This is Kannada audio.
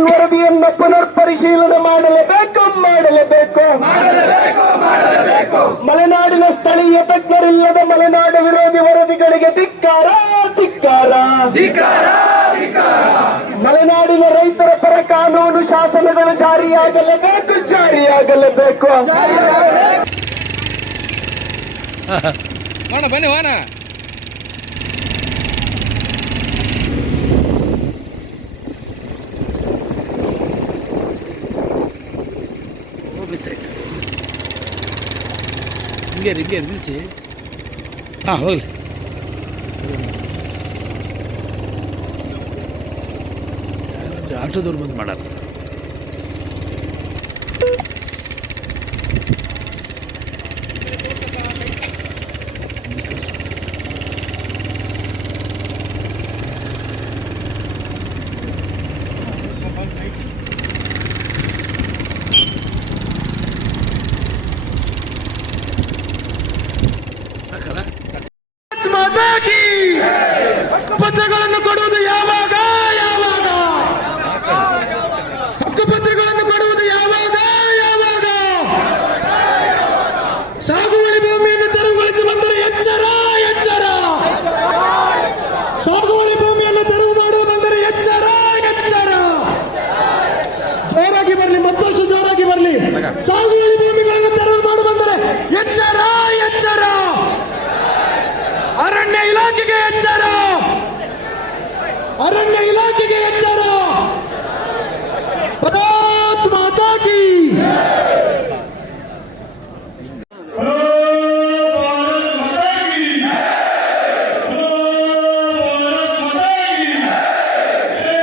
ಕಮಿಷನ್ ವರದಿಯನ್ನು ಪುನರ್ ಪರಿಶೀಲನೆ ಮಾಡಲೇಬೇಕು. ಮಲೆನಾಡಿನ ಸ್ಥಳೀಯ ತಜ್ಞರಿಲ್ಲದ ಮಲೆನಾಡು ವಿರೋಧಿ ವರದಿಗಳಿಗೆ ಧಿಕ್ಕಾರ. ಮಲೆನಾಡಿನ ರೈತರ ಪರ ಕಾನೂನು ಶಾಸನಗಳು ಜಾರಿಯಾಗಲೇಬೇಕು. ಬನ್ನಿ ವಾನ ಸೈಡ್ ಹಿಂಗೆ ನಿಲ್ಲಿಸಿ. ಹಾಂ ಹೋಗಲಿ. ಯಾರಾದರೂ ಆಟೋದವ್ರು ಬಂದು ಮಾಡಲ್ಲ.